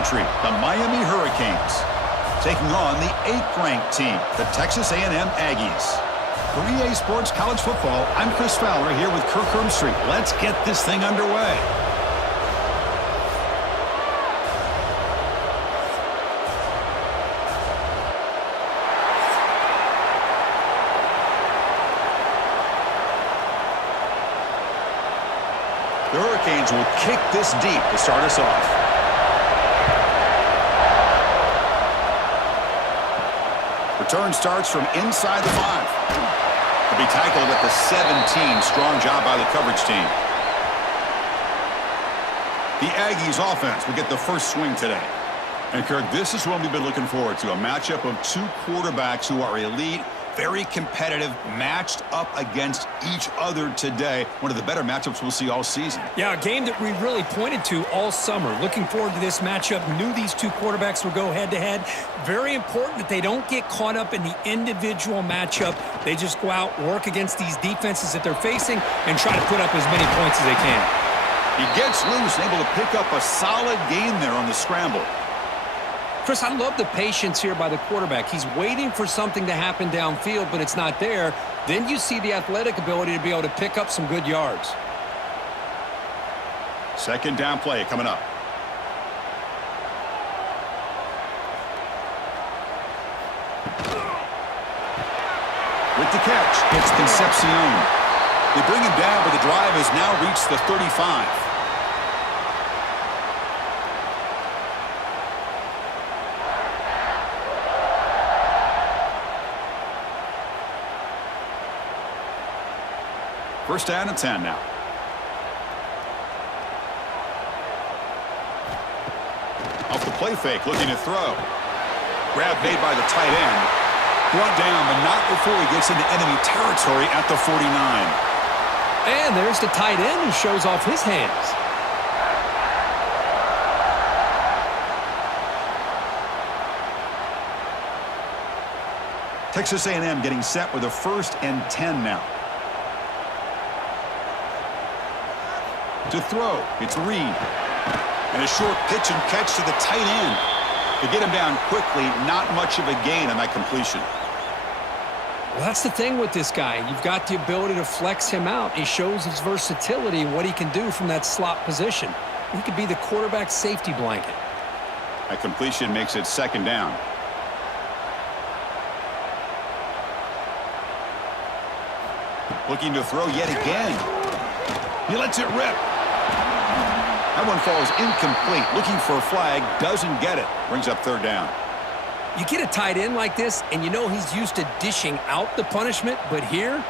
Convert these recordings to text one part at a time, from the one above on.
country, the Miami Hurricanes, taking on the 8th-ranked team, the Texas A&M Aggies. For EA Sports College Football, I'm Chris Fowler here with Kirk Herbstreit. Let's get this thing underway. The Hurricanes will kick this deep to start us off. Return starts from inside the 5. To be tackled at the 17. Strong job by the coverage team. The Aggies offense will get the first swing today. And Kirk, this is what we've been looking forward to. A matchup of two quarterbacks who are elite, very competitive, matched up against each other today. One of the better matchups we'll see all season. Yeah, a game that we really pointed to all summer. Looking forward to this matchup. Knew these two quarterbacks would go head-to-head. Very important that they don't get caught up in the individual matchup. They just go out, work against these defenses that they're facing, and try to put up as many points as they can. He gets loose, able to pick up a solid gain there on the scramble. Chris, I love the patience here by the quarterback. He's waiting for something to happen downfield, but it's not there. Then you see the athletic ability to be able to pick up some good yards. Second down play coming up. With the catch, it's Concepcion. They bring him down, but the drive has now reached the 35. First down and 10 now. Off the play fake, looking to throw. Grab made by the tight end. Brought down, but not before he gets into enemy territory at the 49. And there's the tight end who shows off his hands. Texas A&M getting set with a 1st and 10 now. To throw, it's Reed. And a short pitch and catch to the tight end. To get him down quickly, not much of a gain on that completion. Well, that's the thing with this guy. You've got the ability to flex him out. He shows his versatility and what he can do from that slot position. He could be the quarterback safety blanket. That completion makes it 2nd down. Looking to throw yet again. He lets it rip. That one falls incomplete. Looking for a flag, doesn't get it. Brings up 3rd down. You get a tight end like this, and you know he's used to dishing out the punishment, but here,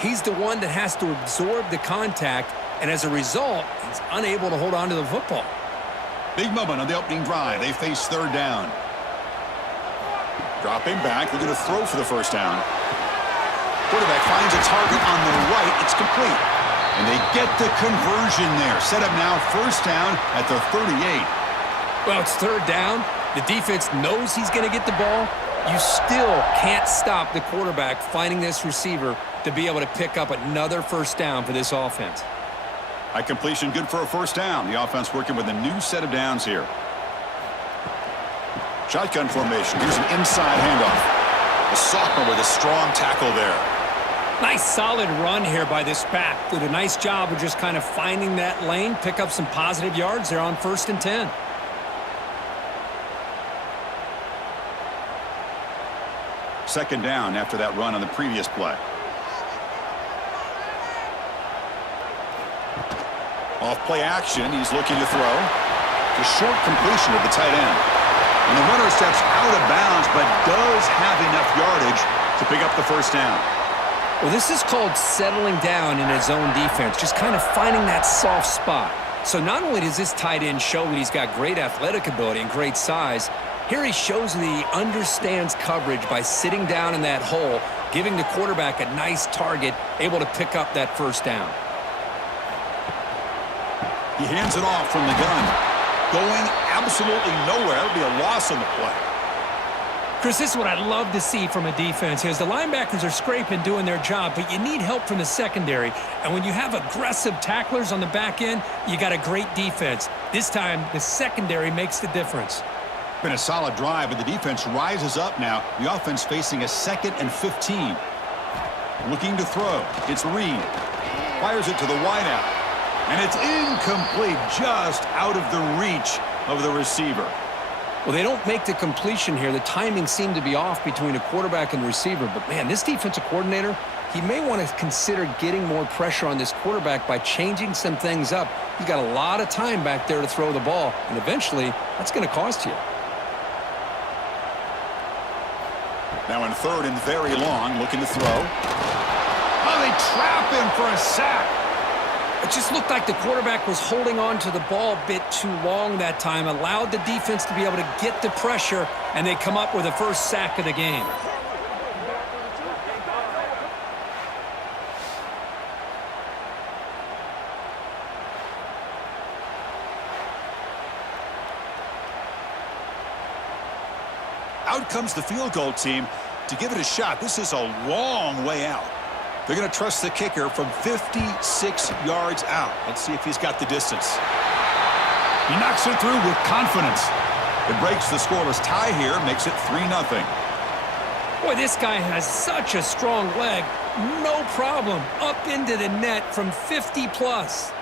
he's the one that has to absorb the contact, and as a result, he's unable to hold on to the football. Big moment on the opening drive. They face 3rd down. Dropping back, looking to throw for the 1st down. Quarterback finds a target on the right. It's complete. And they get the conversion there. Set up now 1st down at the 38. Well, it's 3rd down. The defense knows he's going to get the ball. You still can't stop the quarterback finding this receiver to be able to pick up another 1st down for this offense. High completion, good for a 1st down. The offense working with a new set of downs here. Shotgun formation. Here's an inside handoff. The sophomore with a strong tackle there. Nice solid run here by this back. Did a nice job of just kind of finding that lane, pick up some positive yards there on 1st and 10. Second down after that run on the previous play. Off play action, he's looking to throw. It's a short completion of the tight end. And the runner steps out of bounds, but does have enough yardage to pick up the 1st down. Well, this is called settling down in his own defense, just kind of finding that soft spot. So not only does this tight end show that he's got great athletic ability and great size, here he shows that he understands coverage by sitting down in that hole, giving the quarterback a nice target, able to pick up that 1st down. He hands it off from the gun. Going absolutely nowhere. It'll be a loss on the play. Chris, this is what I love to see from a defense. As the linebackers are scraping, doing their job, but you need help from the secondary. And when you have aggressive tacklers on the back end, you got a great defense. This time, the secondary makes the difference. Been a solid drive, but the defense rises up now. The offense facing a 2nd and 15. Looking to throw. It's Reed. Fires it to the wideout. And it's incomplete, just out of the reach of the receiver. Well, they don't make the completion here. The timing seemed to be off between a quarterback and the receiver. But, man, this defensive coordinator, he may want to consider getting more pressure on this quarterback by changing some things up. He's got a lot of time back there to throw the ball, and eventually that's going to cost you. Now in 3rd and very long, looking to throw. Oh, they trap him for a sack. It just looked like the quarterback was holding on to the ball a bit too long that time, allowed the defense to be able to get the pressure, and they come up with the first sack of the game. Out comes the field goal team to give it a shot. This is a long way out. They're going to trust the kicker from 56 yards out. Let's see if he's got the distance. He knocks it through with confidence. It breaks the scoreless tie here, makes it 3-0. Boy, this guy has such a strong leg. No problem. Up into the net from 50+.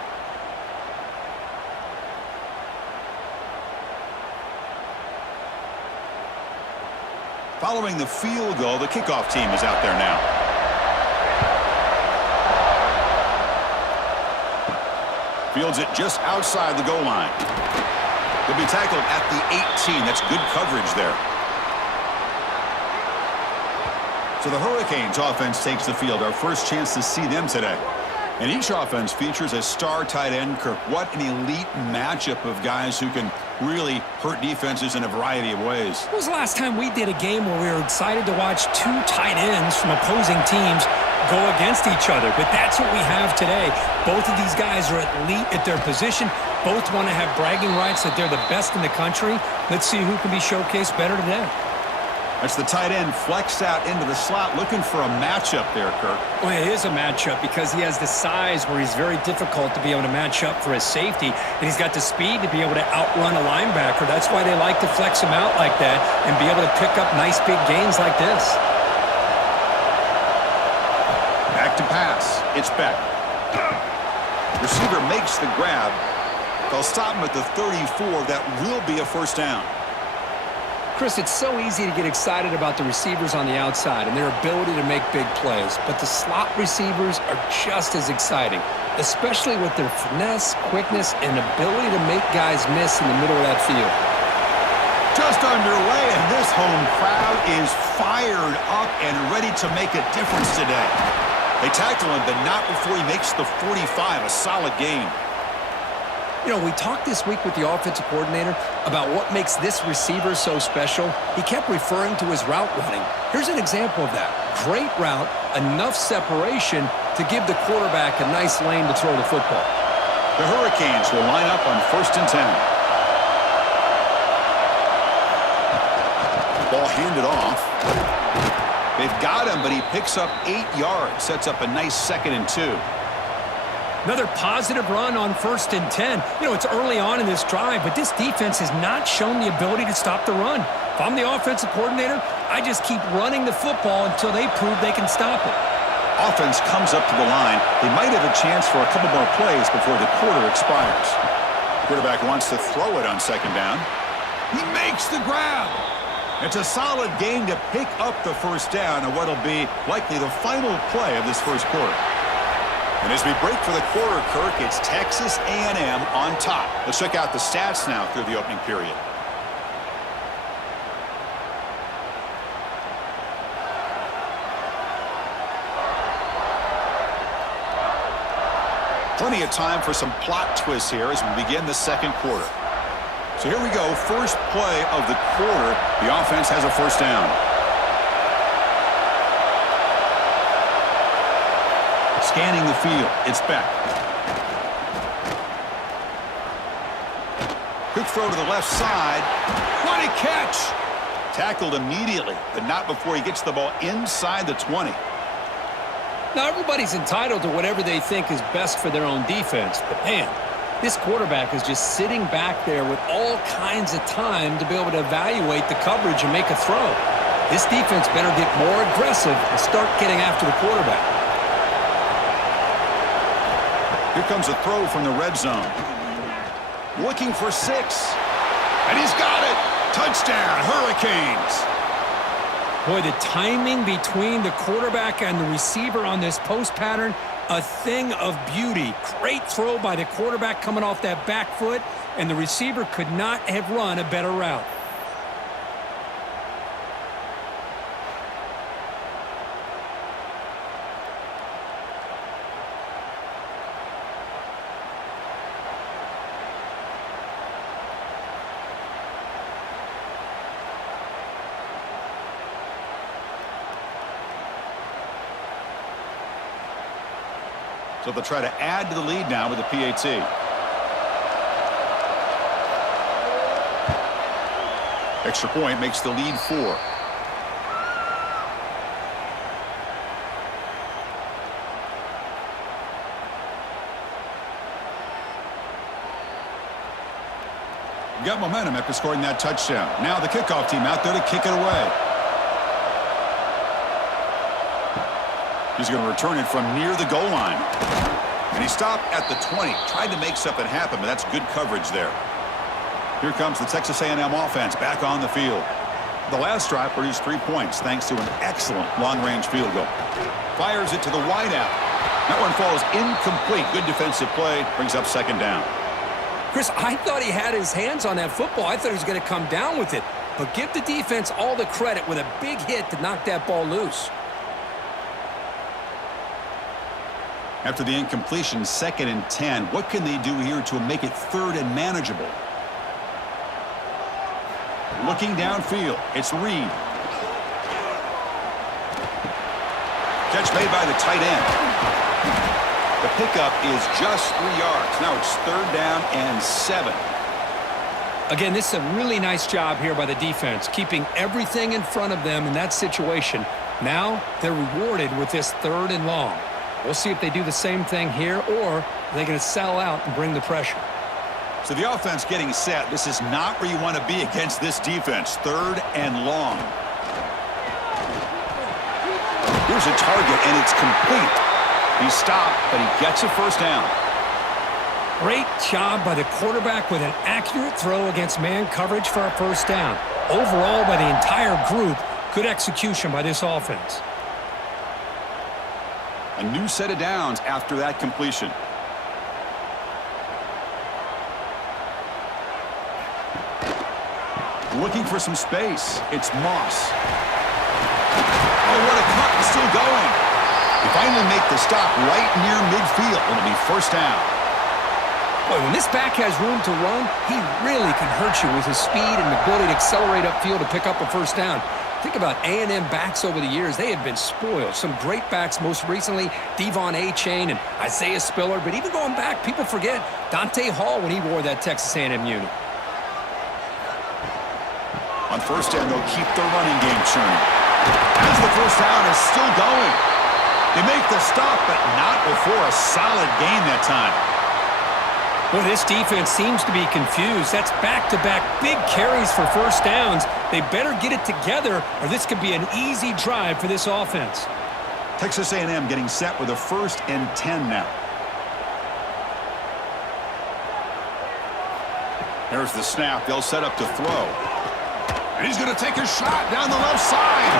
Following the field goal, the kickoff team is out there now. Fields it just outside the goal line. He'll be tackled at the 18. That's good coverage there. So the Hurricanes offense takes the field. Our first chance to see them today. And each offense features a star tight end. Kirk, what an elite matchup of guys who can really hurt defenses in a variety of ways. When was the last time we did a game where we were excited to watch two tight ends from opposing teams go against each other? But that's what we have today. Both of these guys are elite at their position. Both want to have bragging rights that they're the best in the country. Let's see who can be showcased better today. That's the tight end flexed out into the slot, looking for a matchup there, Kirk. Well, it is a matchup because he has the size where he's very difficult to be able to match up for his safety, and he's got the speed to be able to outrun a linebacker. That's why they like to flex him out like that and be able to pick up nice big gains like this. Back to pass. It's Beck. Receiver makes the grab. They'll stop him at the 34. That will be a first down. Chris, it's so easy to get excited about the receivers on the outside and their ability to make big plays, but the slot receivers are just as exciting, especially with their finesse, quickness, and ability to make guys miss in the middle of that field. Just underway, and this home crowd is fired up and ready to make a difference today. They tackle him, but not before he makes the 45, a solid gain. You know, we talked this week with the offensive coordinator about what makes this receiver so special. He kept referring to his route running. Here's an example of that. Great route, enough separation to give the quarterback a nice lane to throw the football. The Hurricanes will line up on 1st and 10. Ball handed off. They've got him, but he picks up 8 yards. Sets up a nice 2nd and 2. Another positive run on 1st and 10. You know, it's early on in this drive, but this defense has not shown the ability to stop the run. If I'm the offensive coordinator, I just keep running the football until they prove they can stop it. Offense comes up to the line. They might have a chance for a couple more plays before the quarter expires. Quarterback wants to throw it on 2nd down. He makes the grab. It's a solid gain to pick up the first down on what'll be likely the final play of this first quarter. And as we break for the quarter, Kirk, it's Texas A&M on top. Let's check out the stats now through the opening period. Plenty of time for some plot twists here as we begin the second quarter. So here we go, first play of the quarter. The offense has a first down. Scanning the field, it's Beck. Quick throw to the left side. What a catch! Tackled immediately, but not before he gets the ball inside the 20. Now, everybody's entitled to whatever they think is best for their own defense, but man, this quarterback is just sitting back there with all kinds of time to be able to evaluate the coverage and make a throw. This defense better get more aggressive and start getting after the quarterback. Here comes a throw from the red zone. Looking for 6. And he's got it! Touchdown, Hurricanes! Boy, the timing between the quarterback and the receiver on this post pattern, a thing of beauty. Great throw by the quarterback coming off that back foot, and the receiver could not have run a better route. So they'll try to add to the lead now with the PAT. Extra point makes the lead 4. Got momentum after scoring that touchdown. Now the kickoff team out there to kick it away. He's going to return it from near the goal line. And he stopped at the 20. Tried to make something happen, but that's good coverage there. Here comes the Texas A&M offense back on the field. The last drive produced 3 points thanks to an excellent long-range field goal. Fires it to the wideout. That one falls incomplete. Good defensive play. Brings up second down. Chris, I thought he had his hands on that football. I thought he was going to come down with it. But give the defense all the credit with a big hit to knock that ball loose. After the incompletion, 2nd and 10. What can they do here to make it 3rd and manageable? Looking downfield, it's Reed. Catch made by the tight end. The pickup is just 3 yards. Now it's 3rd down and 7. Again, this is a really nice job here by the defense, keeping everything in front of them in that situation. Now they're rewarded with this 3rd and long. We'll see if they do the same thing here, or are they going to sell out and bring the pressure? So the offense getting set. This is not where you want to be against this defense. 3rd and long. Here's a target, and it's complete. He stopped, but he gets a first down. Great job by the quarterback with an accurate throw against man coverage for a first down. Overall, by the entire group, good execution by this offense. A new set of downs after that completion. Looking for some space. It's Moss. Oh, what a cut. It's still going. They finally make the stop right near midfield. It'll be first down. Boy, when this back has room to run, he really can hurt you with his speed and ability to accelerate upfield to pick up a first down. Think about A&M backs over the years. They have been spoiled. Some great backs, most recently Devon Achane and Isaiah Spiller. But even going back, people forget Dante Hall when he wore that Texas A&M unit. On first down, they'll keep the running game churning. As the first down is still going. They make the stop, but not before a solid gain that time. Well, this defense seems to be confused. That's back-to-back big carries for first downs. They better get it together, or this could be an easy drive for this offense. Texas A&M getting set with a 1st and 10 now. There's the snap. They'll set up to throw. And he's going to take a shot down the left side.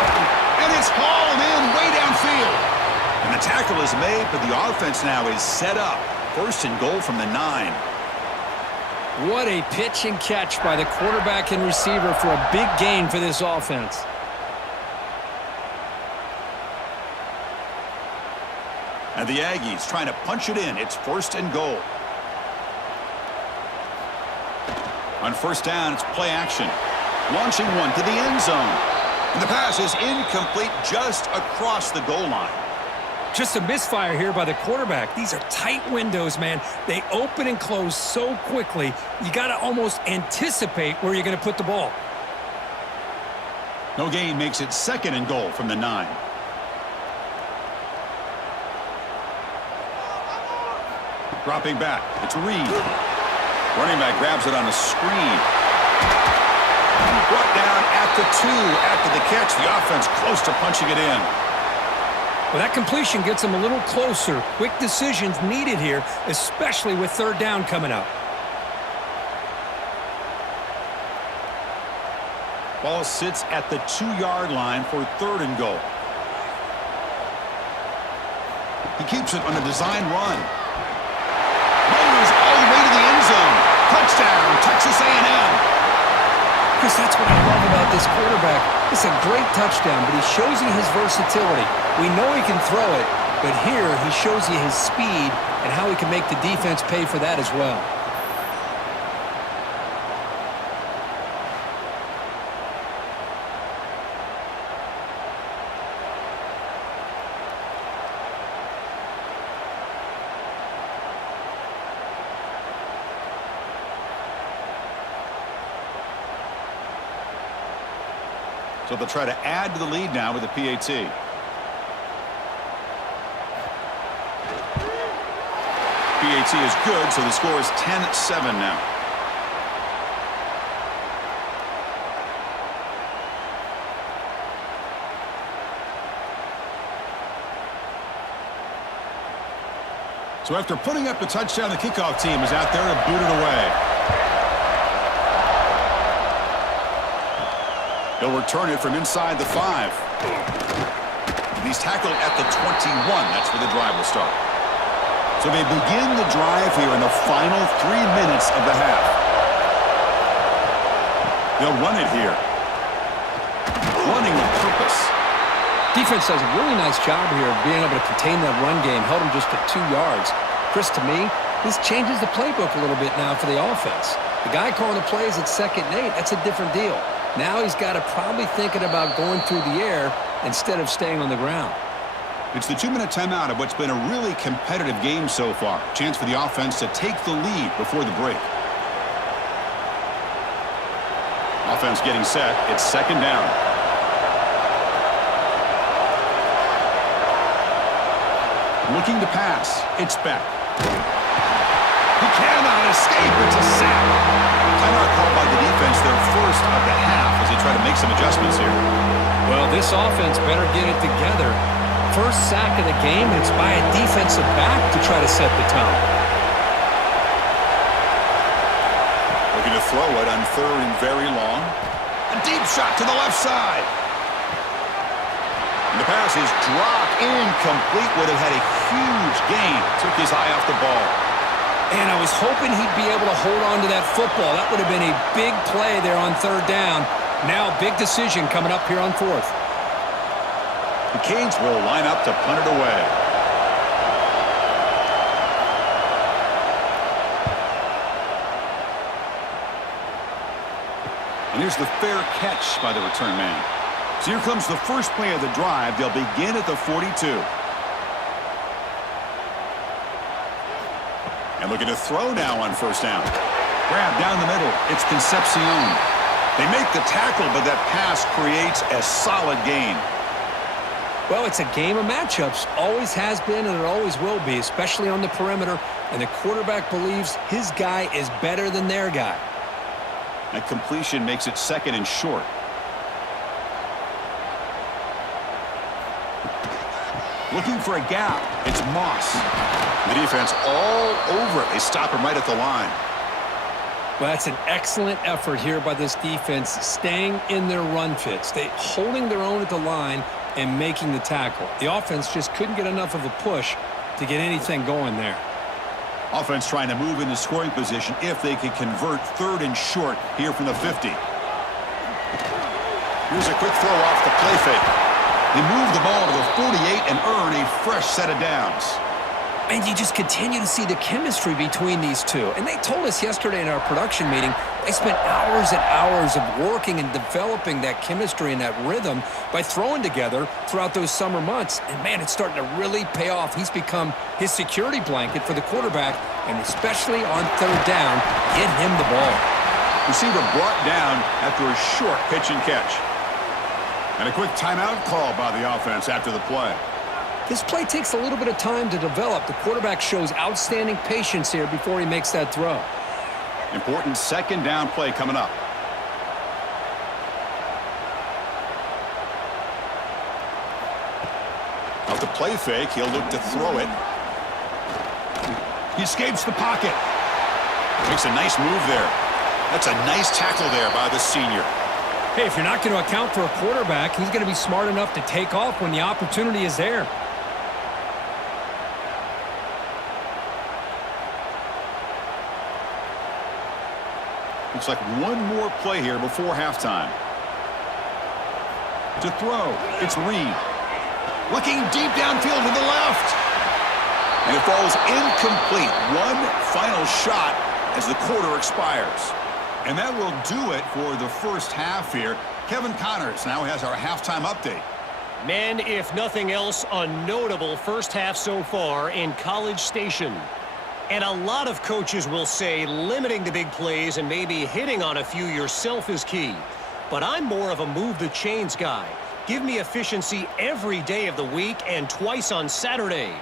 And it's hauled in way downfield. And the tackle is made, but the offense now is set up. 1st and goal from the 9. What a pitch and catch by the quarterback and receiver for a big gain for this offense. And the Aggies trying to punch it in. It's 1st and goal. On first down, it's play action. Launching one to the end zone. And the pass is incomplete just across the goal line. Just a misfire here by the quarterback. These are tight windows, man. They open and close so quickly, you got to almost anticipate where you're going to put the ball. No gain makes it 2nd and goal from the 9. Dropping back. It's Reed. Running back grabs it on a screen. Brought down at the 2 after the catch. The offense close to punching it in. Well, that completion gets them a little closer. Quick decisions needed here, especially with 3rd down coming up. Ball sits at the 2-yard line for 3rd and goal. He keeps it on a design run. Motors all the way to the end zone. Touchdown, Texas A&M. Chris, that's what I love about this quarterback. It's a great touchdown, but he shows you his versatility. We know he can throw it, but here he shows you his speed and how he can make the defense pay for that as well. So they'll try to add to the lead now with a PAT. PAT is good, so the score is 10-7 now. So after putting up the touchdown, the kickoff team is out there to boot it away. He'll return it from inside the 5. He's tackled at the 21. That's where the drive will start. So they begin the drive here in the final 3 minutes of the half. They'll run it here. Running with purpose. Defense does a really nice job here of being able to contain that run game, held him just at 2 yards. Chris, to me, this changes the playbook a little bit now for the offense. The guy calling the plays at 2nd and 8, that's a different deal. Now he's got to probably thinking about going through the air instead of staying on the ground. It's the 2-minute timeout of what's been a really competitive game so far. Chance for the offense to take the lead before the break. Offense getting set. It's 2nd down. Looking to pass. It's Beck. He cannot escape. It's a sack. Timeout called by the defense, their first of the half, as they try to make some adjustments here. Well, this offense better get it together. First sack of the game, and it's by a defensive back to try to set the tone. Looking to throw it on 3rd and very long. A deep shot to the left side. And the pass is dropped incomplete. Would have had a huge gain. Took his eye off the ball. And I was hoping he'd be able to hold on to that football. That would have been a big play there on 3rd down. Now, big decision coming up here on 4th. The Canes will line up to punt it away. And here's the fair catch by the return man. So here comes the first play of the drive. They'll begin at the 42. And looking to throw now on 1st down. Grab down the middle. It's Concepcion. They make the tackle, but that pass creates a solid gain. Well, it's a game of matchups. Always has been, and it always will be, especially on the perimeter. And the quarterback believes his guy is better than their guy. That completion makes it 2nd and short. Looking for a gap. It's Moss. The defense all over it. They stop him right at the line. Well, that's an excellent effort here by this defense, staying in their run fits. They holding their own at the line and making the tackle. The offense just couldn't get enough of a push to get anything going there. Offense trying to move into scoring position if they can convert 3rd and short here from the 50. Here's a quick throw off the play fake. They move the ball to the 48 and earn a fresh set of downs. And you just continue to see the chemistry between these two. And they told us yesterday in our production meeting, they spent hours and hours of working and developing that chemistry and that rhythm by throwing together throughout those summer months. And, man, it's starting to really pay off. He's become his security blanket for the quarterback, and especially on 3rd down, get him the ball. Receiver brought down after a short pitch and catch. And a quick timeout call by the offense after the play. This play takes a little bit of time to develop. The quarterback shows outstanding patience here before he makes that throw. Important second down play coming up. Off the play fake, he'll look to throw it. He escapes the pocket. Makes a nice move there. That's a nice tackle there by the senior. Hey, if you're not going to account for a quarterback, he's going to be smart enough to take off when the opportunity is there. Looks like one more play here before halftime. To throw, it's Reed. Looking deep downfield to the left. And it falls incomplete. One final shot as the quarter expires. And that will do it for the first half here. Kevin Connors now has our halftime update. Man, if nothing else, a notable first half so far in College Station. And a lot of coaches will say limiting the big plays and maybe hitting on a few yourself is key. But I'm more of a move the chains guy. Give me efficiency every day of the week and twice on Saturday.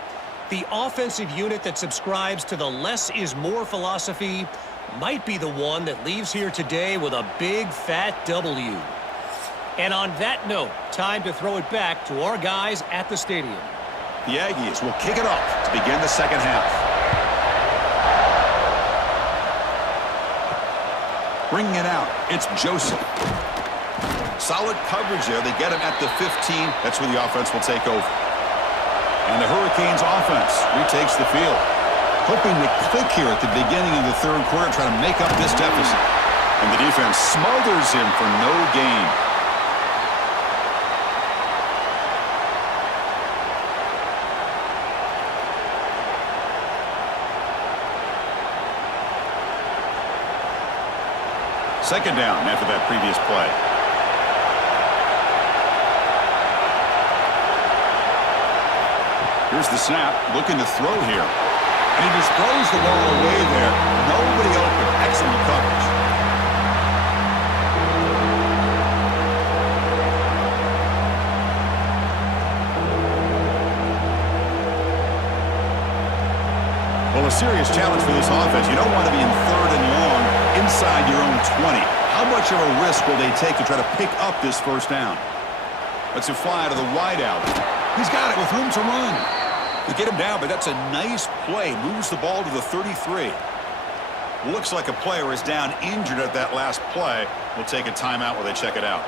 The offensive unit that subscribes to the less is more philosophy might be the one that leaves here today with a big fat W. And on that note, time to throw it back to our guys at the stadium. The Aggies will kick it off to begin the second half. Bringing it out, it's Joseph. Solid coverage there. They get him at the 15. That's where the offense will take over. And the Hurricanes offense retakes the field. Hoping to click here at the beginning of the third quarter, try to make up this deficit. And the defense smothers him for no gain. Second down after that previous play. Here's the snap, looking to throw here. And he just throws the ball away there. Nobody open. Excellent coverage. Well, a serious challenge for this offense. You don't want to be in third and long inside your own 20. How much of a risk will they take to try to pick up this first down? Let's fly to the wideout. He's got it with room to run. They get him down, but that's a nice play. Moves the ball to the 33. Looks like a player is down injured at that last play. We'll take a timeout while they check it out.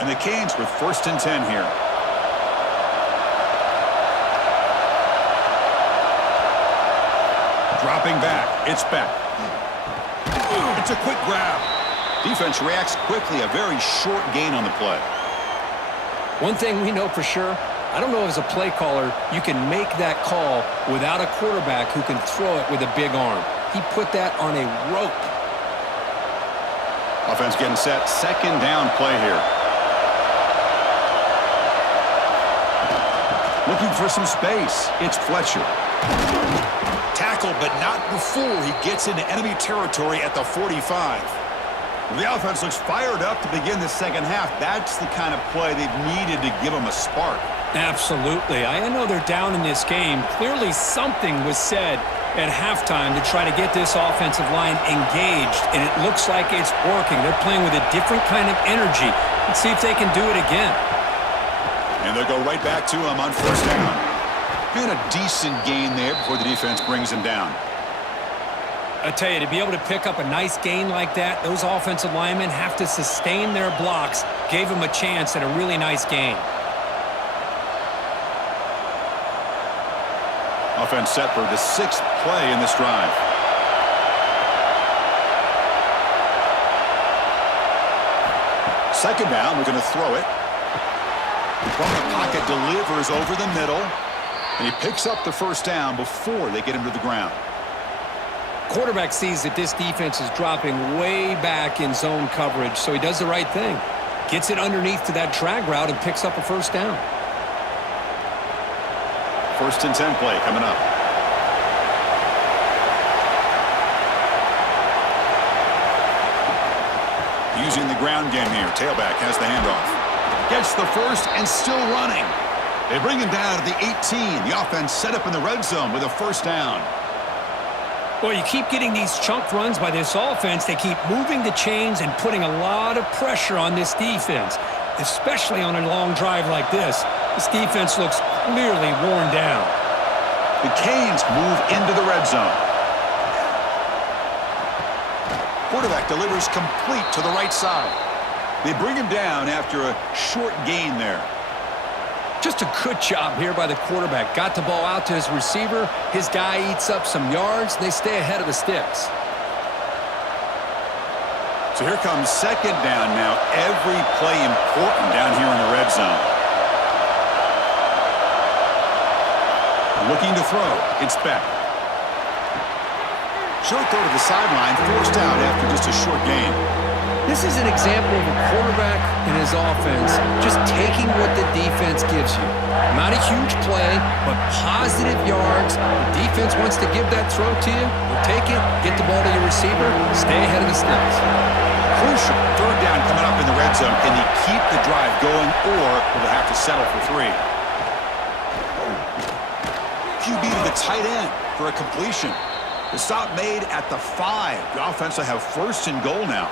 And the Canes with 1st and 10 here. Dropping back. It's Beck. It's a quick grab. Defense reacts quickly. A very short gain on the play. One thing we know for sure, I don't know as a play caller you can make that call without a quarterback who can throw it with a big arm. He put that on a rope. Offense getting set. Second down play here. Looking for some space. It's Fletcher. Tackle, but not before he gets into enemy territory at the 45. The offense looks fired up to begin the second half. That's the kind of play they've needed to give them a spark. Absolutely. I know they're down in this game. Clearly something was said at halftime to try to get this offensive line engaged, and it looks like it's working. They're playing with a different kind of energy. Let's see if they can do it again. And they'll go right back to him on first down. And a decent gain there before the defense brings him down. I tell you, to be able to pick up a nice gain like that, those offensive linemen have to sustain their blocks. Gave them a chance at a really nice gain. Offense set for the 6th play in this drive. Second down, we're going to throw it. From the pocket, delivers over the middle. And he picks up the first down before they get him to the ground. Quarterback sees that this defense is dropping way back in zone coverage, so he does the right thing. Gets it underneath to that drag route and picks up a first down. 1st and 10 play coming up. using the ground game here. Tailback has the handoff. Gets the first and still running. They bring him down to the 18. The offense set up in the red zone with a first down. Well, you keep getting these chunk runs by this offense. They keep moving the chains and putting a lot of pressure on this defense, especially on a long drive like this. This defense looks clearly worn down. The Canes move into the red zone. Quarterback delivers complete to the right side. They bring him down after a short gain there. Just a good job here by the quarterback. Got the ball out to his receiver. His guy eats up some yards. They stay ahead of the sticks. So here comes second down now. Every play important down here in the red zone. Looking to throw. It's Beck. Short throw to the sideline. Forced out after just a short gain. This is an example of a quarterback and his offense just taking what the defense gives you. Not a huge play, but positive yards. The defense wants to give that throw to you. You'll take it, get the ball to your receiver, stay ahead of the sticks. Crucial. Third down coming up in the red zone. Can he keep the drive going, or will they have to settle for 3? QB to the tight end for a completion. The stop made at the 5. The offense will have first and goal now.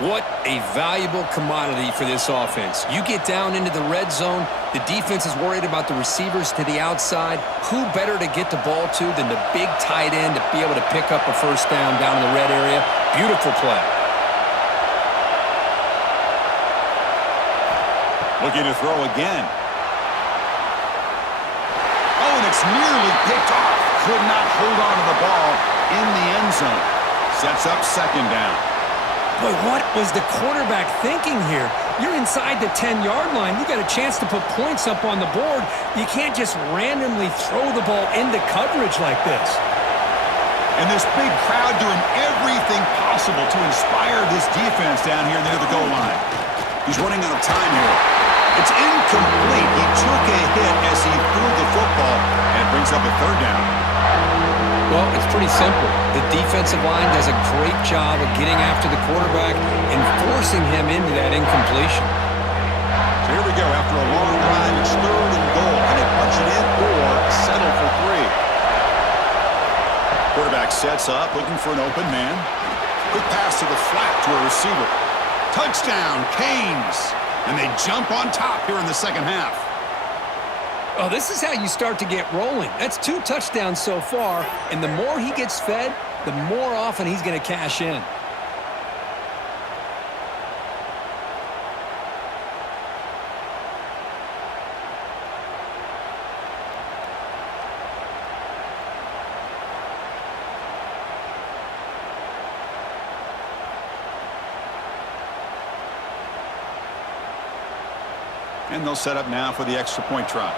What a valuable commodity for this offense. You get down into the red zone, the defense is worried about the receivers to the outside. Who better to get the ball to than the big tight end to be able to pick up a first down in the red area? Beautiful play. Looking to throw again. Oh, and it's nearly picked off. Could not hold on to the ball in the end zone. Sets up second down. Boy, what was the quarterback thinking here? You're inside the 10-yard line. You got a chance to put points up on the board. You can't just randomly throw the ball into coverage like this. And this big crowd doing everything possible to inspire this defense down here near the goal line. He's running out of time here. It's incomplete. He took a hit as he threw the football, and it brings up a third down. Well, it's pretty simple. The defensive line does a great job of getting after the quarterback and forcing him into that incompletion. So here we go. After a long drive, it's third and goal. Can they punch it in or settle for 3? Quarterback sets up, looking for an open man. Quick pass to the flat to a receiver. Touchdown, Canes. And they jump on top here in the second half. Oh, this is how you start to get rolling. That's 2 touchdowns so far, and the more he gets fed, the more often he's going to cash in. And they'll set up now for the extra point try.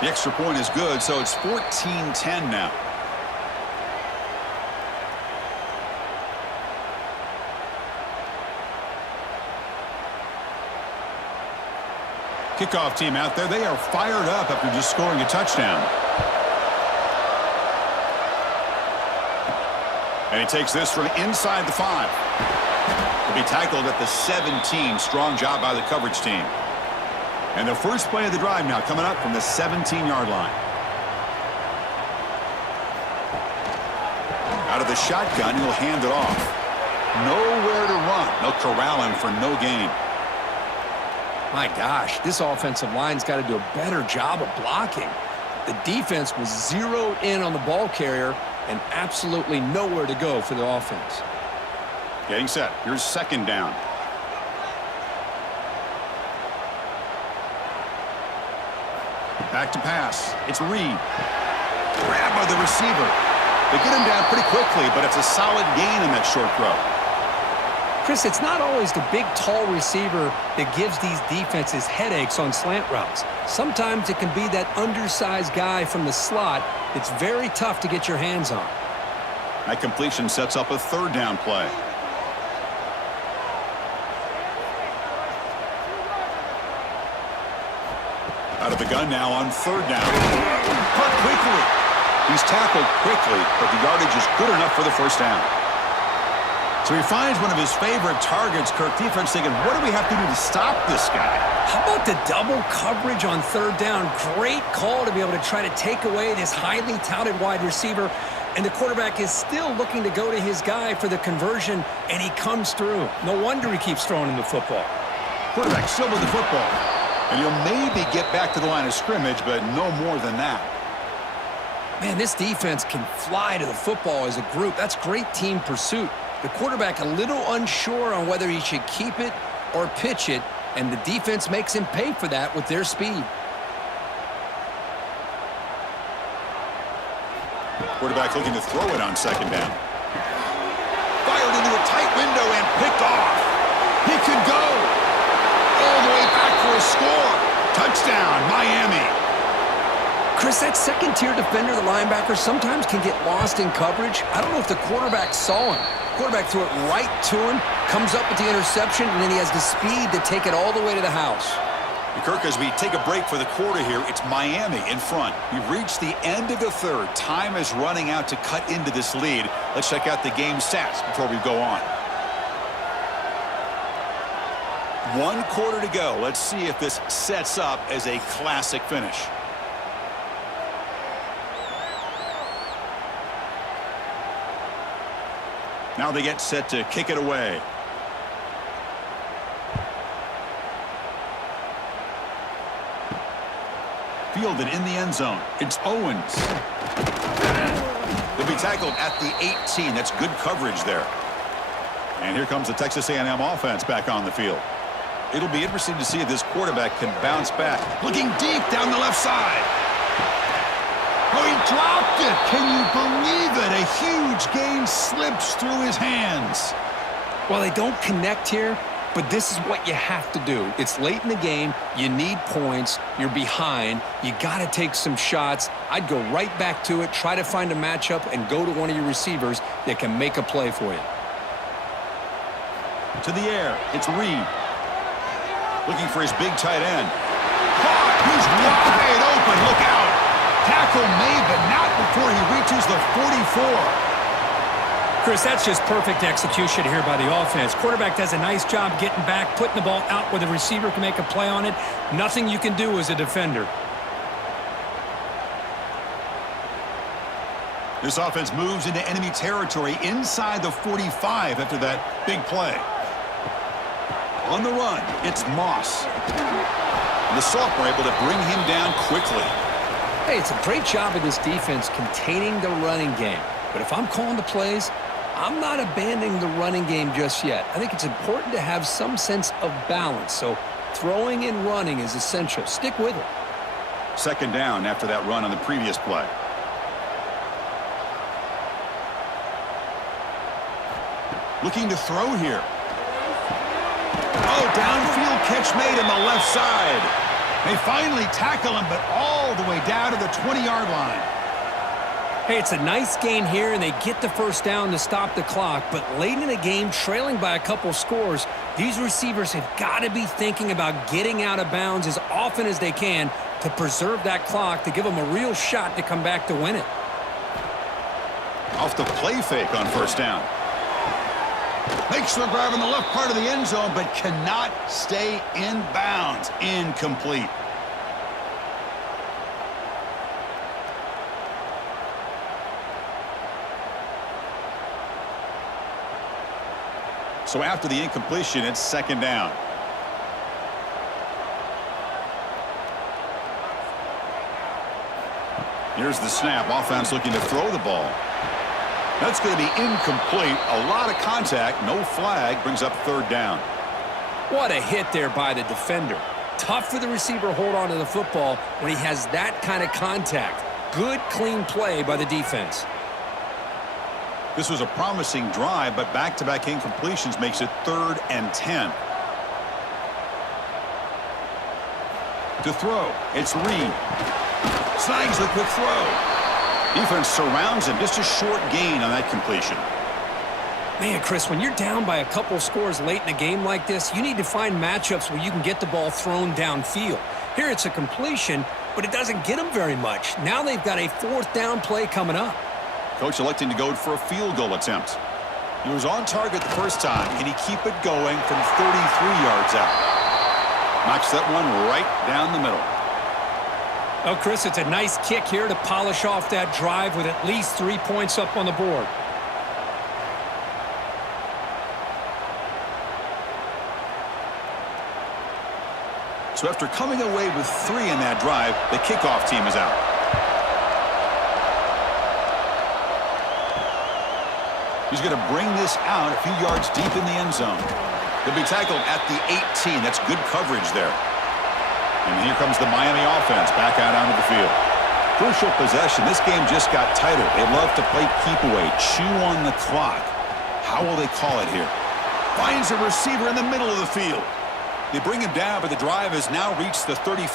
The extra point is good, so it's 14-10 now. Kickoff team out there. They are fired up after just scoring a touchdown. And he takes this from inside the 5. He'll be tackled at the 17. Strong job by the coverage team. And the first play of the drive now coming up from the 17-yard line. Out of the shotgun, he'll hand it off. Nowhere to run. They'll corral him for no gain. My gosh, this offensive line's got to do a better job of blocking. The defense was zeroed in on the ball carrier and absolutely nowhere to go for the offense. Getting set. Here's second down. Back to pass. It's Reed. Grabbed by the receiver. They get him down pretty quickly, but it's a solid gain in that short throw. Chris, it's not always the big, tall receiver that gives these defenses headaches on slant routes. Sometimes it can be that undersized guy from the slot that's very tough to get your hands on. That completion sets up a third down play. Out of the gun now on third down. Caught quickly. He's tackled quickly, but the yardage is good enough for the first down. So he finds one of his favorite targets. Kirk, defense thinking, what do we have to do to stop this guy? How about the double coverage on third down? Great call to be able to try to take away this highly touted wide receiver. And the quarterback is still looking to go to his guy for the conversion, and he comes through. No wonder he keeps throwing him the football. Quarterback still with the football. And he'll maybe get back to the line of scrimmage, but no more than that. Man, this defense can fly to the football as a group. That's great team pursuit. The quarterback a little unsure on whether he should keep it or pitch it, and the defense makes him pay for that with their speed. Quarterback looking to throw it on second down. Fired into a tight window and picked off. He could go all the way back for a score. Touchdown, Miami. Chris, that second-tier defender, the linebacker, sometimes can get lost in coverage. I don't know if the quarterback saw him. Quarterback threw it right to him, comes up with the interception, and then he has the speed to take it all the way to the house. Kirk, as we take a break for the quarter here, it's Miami in front. We've reached the end of the third. Time is running out to cut into this lead. Let's check out the game stats before we go on. 1 quarter to go. Let's see if this sets up as a classic finish. Now they get set to kick it away. Fielded in the end zone. It's Owens. They'll be tackled at the 18. That's good coverage there. And here comes the Texas A&M offense back on the field. It'll be interesting to see if this quarterback can bounce back. Looking deep down the left side. Oh, he dropped it. Can you believe it? A huge gain slips through his hands. Well, they don't connect here, but this is what you have to do. It's late in the game. You need points. You're behind. You got to take some shots. I'd go right back to it, try to find a matchup, and go to one of your receivers that can make a play for you. To the air. It's Reed. Looking for his big tight end. Caught. He's wide open. Look out. Tackle made, but not before he reaches the 44. Chris, that's just perfect execution here by the offense. Quarterback does a nice job getting back, putting the ball out where the receiver can make a play on it. Nothing you can do as a defender. This offense moves into enemy territory inside the 45 after that big play. On the run, it's Moss. And the sophomore able to bring him down quickly. Hey, it's a great job of this defense containing the running game. But if I'm calling the plays, I'm not abandoning the running game just yet. I think it's important to have some sense of balance. So throwing and running is essential. Stick with it. Second down after that run on the previous play. Looking to throw here. Oh, downfield catch made on the left side. They finally tackle him, but all the way down to the 20-yard line. Hey, it's a nice gain here, and they get the first down to stop the clock. But late in the game, trailing by a couple scores, these receivers have got to be thinking about getting out of bounds as often as they can to preserve that clock, to give them a real shot to come back to win it. Off the play fake on first down. Makes the grab in the left part of the end zone, but cannot stay in bounds. Incomplete. So after the incompletion, it's second down. Here's the snap. Offense looking to throw the ball. That's going to be incomplete. A lot of contact. No flag. Brings up third down. What a hit there by the defender. Tough for the receiver to hold on to the football when he has that kind of contact. Good, clean play by the defense. This was a promising drive, but back-to-back incompletions makes it 3rd and 10. To throw, it's Reed. Snags the quick throw. Defense surrounds him. Just a short gain on that completion. Man, Chris, when you're down by a couple scores late in a game like this, you need to find matchups where you can get the ball thrown downfield. Here it's a completion, but it doesn't get them very much. Now they've got a fourth down play coming up. Coach electing to go for a field goal attempt. He was on target the first time. Can he keep it going from 33 yards out? Knocks that one right down the middle. Oh, Chris, it's a nice kick here to polish off that drive with at least 3 points up on the board. So after coming away with 3 in that drive, the kickoff team is out. He's going to bring this out a few yards deep in the end zone. He'll be tackled at the 18. That's good coverage there. And here comes the Miami offense back out onto the field. Crucial possession. This game just got tighter. They love to play keep away, chew on the clock. How will they call it here? Finds a receiver in the middle of the field. They bring him down, but the drive has now reached the 35.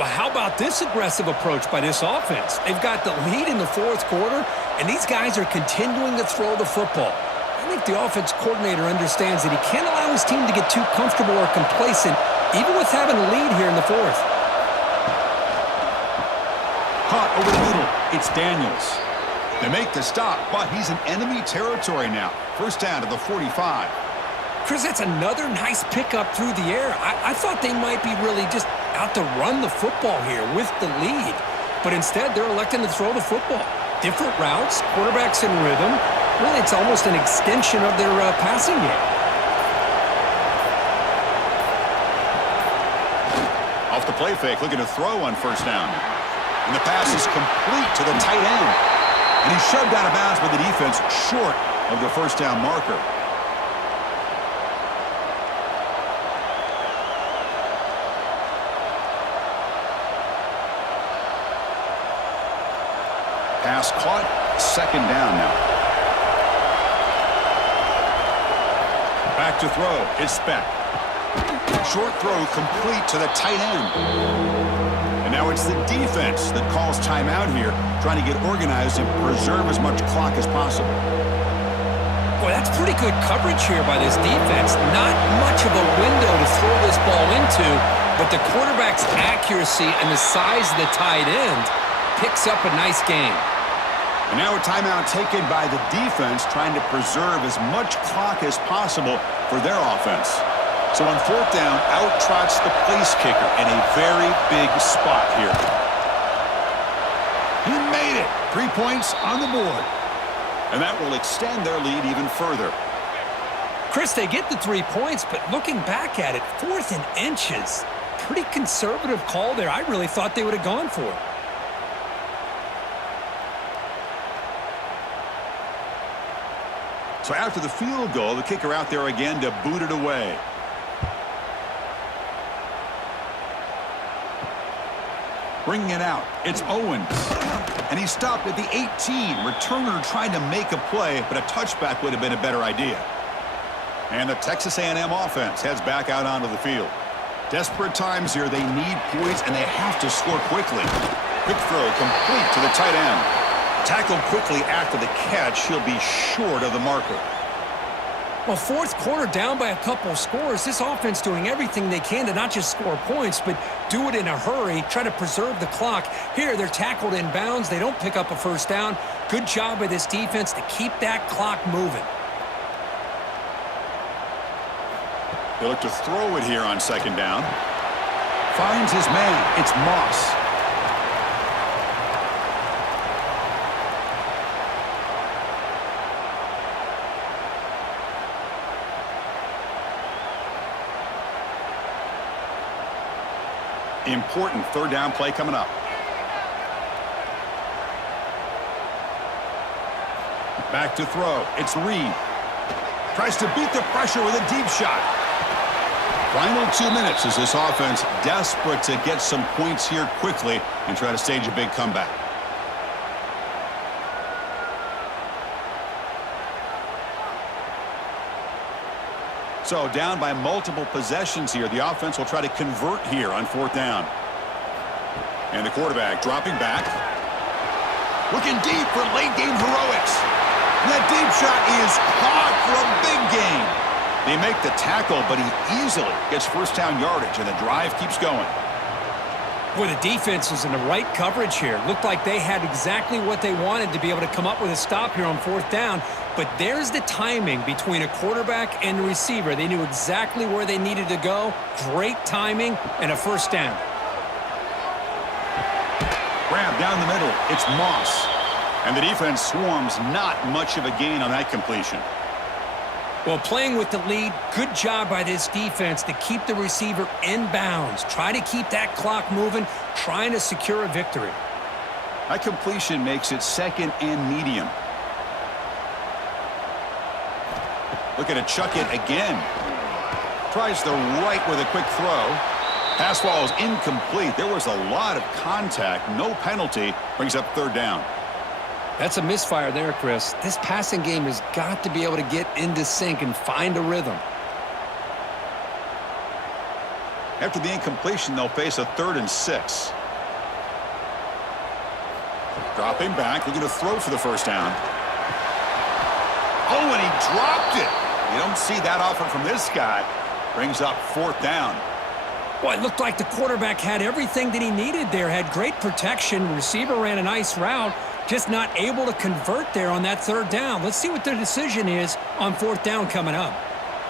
Well, how about this aggressive approach by this offense? They've got the lead in the fourth quarter, and these guys are continuing to throw the football. I think the offense coordinator understands that he can't allow his team to get too comfortable or complacent, even with having a lead here in the fourth. Caught over the middle. It's Daniels. They make the stop, but he's in enemy territory now. First down to the 45. Chris, that's another nice pickup through the air. I thought they might be really just out to run the football here with the lead. But instead, they're electing to throw the football. Different routes, quarterbacks in rhythm. Really, it's almost an extension of their passing game. Off the play fake, looking to throw on first down. And the pass is complete to the tight end. And he's shoved out of bounds by the defense short of the first down marker. Pass caught, second down now. Back to throw, it's Speck. Short throw complete to the tight end. And now it's the defense that calls timeout here, trying to get organized and preserve as much clock as possible. Boy, that's pretty good coverage here by this defense. Not much of a window to throw this ball into, but the quarterback's accuracy and the size of the tight end picks up a nice game. And now a timeout taken by the defense, trying to preserve as much clock as possible for their offense. So on fourth down, out trots the place kicker in a very big spot here. He made it. 3 points on the board. And that will extend their lead even further. Chris, they get the 3 points, but looking back at it, 4th and inches. Pretty conservative call there. I really thought they would have gone for it. So after the field goal, the kicker out there again to boot it away. Bringing it out, it's Owens. And he stopped at the 18. Returner trying to make a play, but a touchback would have been a better idea. And the Texas A&M offense heads back out onto the field. Desperate times here. They need points, and they have to score quickly. Quick throw complete to the tight end. Tackled quickly after the catch. He'll be short of the marker. Well, fourth quarter down by a couple of scores. This offense doing everything they can to not just score points, but do it in a hurry, try to preserve the clock. Here, they're tackled in bounds. They don't pick up a first down. Good job by this defense to keep that clock moving. They look to throw it here on second down. Finds his man. It's Moss. Important third down play coming up. Back to throw. It's Reed. Tries to beat the pressure with a deep shot. Final 2 minutes as this offense desperate to get some points here quickly and try to stage a big comeback. So down by multiple possessions here. The offense will try to convert here on fourth down. And the quarterback dropping back. Looking deep for late game heroics. And that deep shot is caught for a big gain. They make the tackle, but he easily gets first down yardage, and the drive keeps going. Boy, the defense is in the right coverage here. Looked like they had exactly what they wanted to be able to come up with a stop here on fourth down. But there's the timing between a quarterback and the receiver. They knew exactly where they needed to go. Great timing and a first down. Grab down the middle. It's Moss. And the defense swarms. Not much of a gain on that completion. Well, playing with the lead, good job by this defense to keep the receiver in bounds. Try to keep that clock moving, trying to secure a victory. That completion makes it second and medium. Looking to chuck it again. Tries the right with a quick throw. Pass ball is incomplete. There was a lot of contact. No penalty. Brings up third down. That's a misfire there, Chris. This passing game has got to be able to get into sync and find a rhythm. After the incompletion, they'll face a 3rd and 6. Dropping back, looking to throw for the first down. Oh, and he dropped it. You don't see that often from this guy. Brings up 4th down. Well, it looked like the quarterback had everything that he needed there. Had great protection. Receiver ran a nice route. Just not able to convert there on that 3rd down. Let's see what their decision is on 4th down coming up.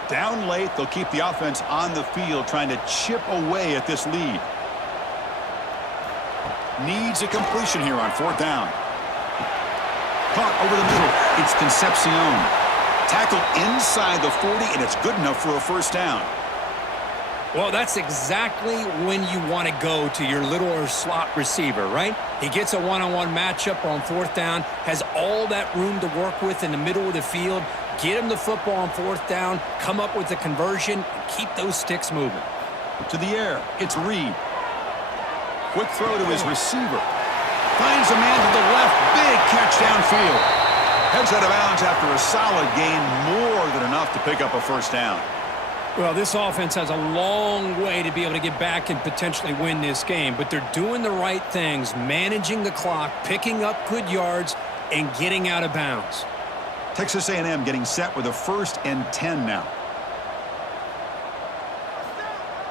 Down late, they'll keep the offense on the field trying to chip away at this lead. Needs a completion here on 4th down. Caught over the middle. It's Concepcion. Tackle inside the 40, and it's good enough for a first down. Well, that's exactly when you want to go to your little slot receiver, right? He gets a one-on-one matchup on 4th down, has all that room to work with in the middle of the field. Get him the football on 4th down, come up with the conversion, and keep those sticks moving. To the air, it's Reed. Quick throw to his receiver. Finds a man to the left. Big catch downfield. Heads out of bounds after a solid gain, more than enough to pick up a first down. Well, this offense has a long way to be able to get back and potentially win this game, but they're doing the right things, managing the clock, picking up good yards, and getting out of bounds. Texas A&M getting set with a 1st and 10 now.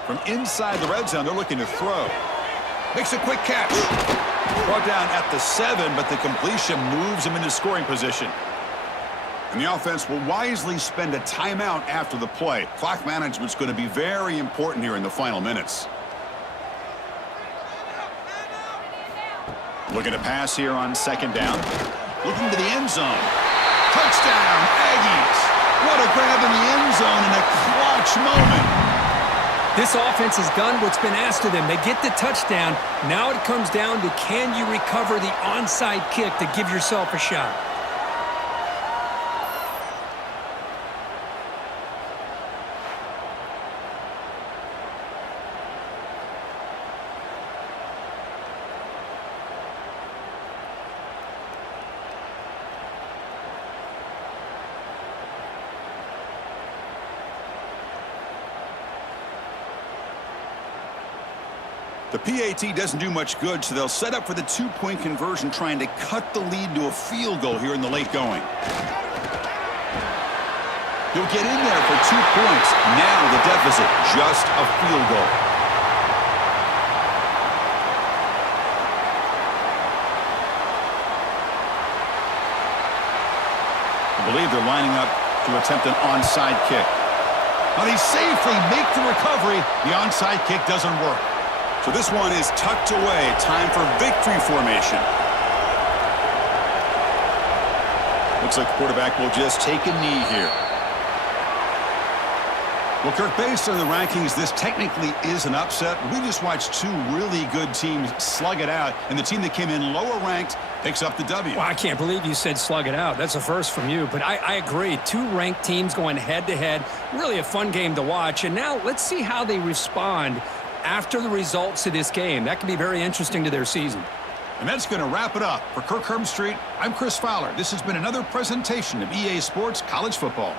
From inside the red zone, they're looking to throw. Makes a quick catch. Brought down at the 7, but the completion moves him into scoring position. And the offense will wisely spend a timeout after the play. Clock management's going to be very important here in the final minutes. Looking to pass here on 2nd down. Looking to the end zone. Touchdown, Aggies! What a grab in the end zone in a clutch moment. This offense has done what's been asked of them. They get the touchdown. Now it comes down to, can you recover the onside kick to give yourself a shot? The PAT doesn't do much good, so they'll set up for the 2-point conversion, trying to cut the lead to a field goal here in the late going. He'll get in there for 2 points. Now the deficit, just a field goal. I believe they're lining up to attempt an onside kick. Now they safely make the recovery. The onside kick doesn't work. So this one is tucked away. Time for victory formation. Looks like the quarterback will just take a knee here. Well, Kirk, based on the rankings, this technically is an upset. We just watched 2 really good teams slug it out, and the team that came in lower ranked picks up the W. Well, I can't believe you said slug it out. That's a first from you, but I agree. 2 ranked teams going head-to-head. Really a fun game to watch, and now let's see how they respond after the results of this game. That could be very interesting to their season. And that's going to wrap it up. For Kirk Herbstreit, I'm Chris Fowler. This has been another presentation of EA Sports College Football.